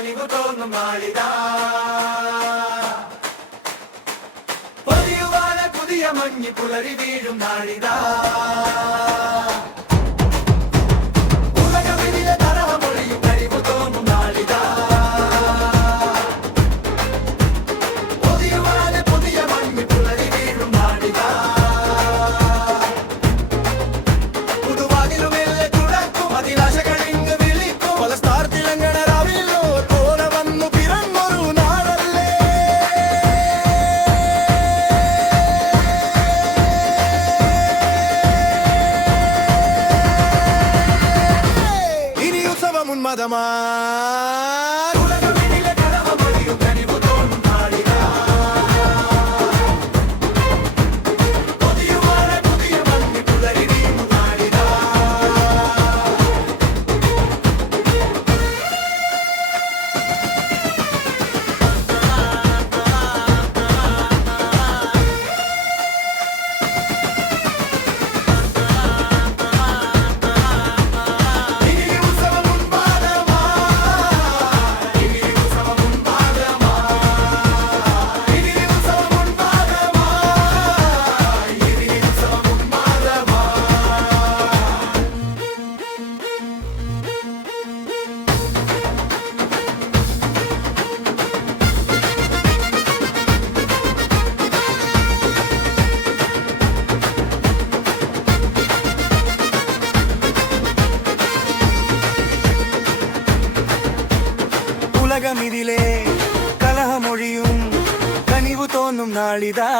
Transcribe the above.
കനിവു തോന്നും നാളിതാ. പൊതിയുവാന പുതിയ മഞ്ഞി പുലരി വീഴും നാളിതാ. ഉലകമിതിലെ തരഹമൊഴിയും കനിവു തോന്നും നാളിതാ. പൊതിയുവാന പുതിയ മഞ്ഞി പുലരി വീഴും നാളിതാ. പുതുവാതിലുമെല്ലെ തുറക്കും അതിലാശകളിങ്ങ് വിളിക്കും. പല സ്റ്റാർ തിളങ്ങണ രാവിലോ പോലെ വന്നു പിറന്നൊരു നാളല്ലേ. ഇനി ഉത്സവം ഉന്മദമാ. ഉലകമിതിലെ തരഹമൊഴിയും കനിവു തോന്നും നാളിതാ. പൊതിയുവാന പുതിയ മഞ്ഞി പുലരി വീഴും നാളിതാ. ഇനി ഉത്സവം ഉന്മാദമാ. ഇനി ഉത്സവം ഉന്മാദമാ. ഇനി ഉത്സവം ഉന്മാദമാ. ഇനി ഉത്സവം ഉന്മാദമാ. ഉലകമിതിലെ കലഹമൊഴിയും കനിവു തോന്നും നാളിതാ.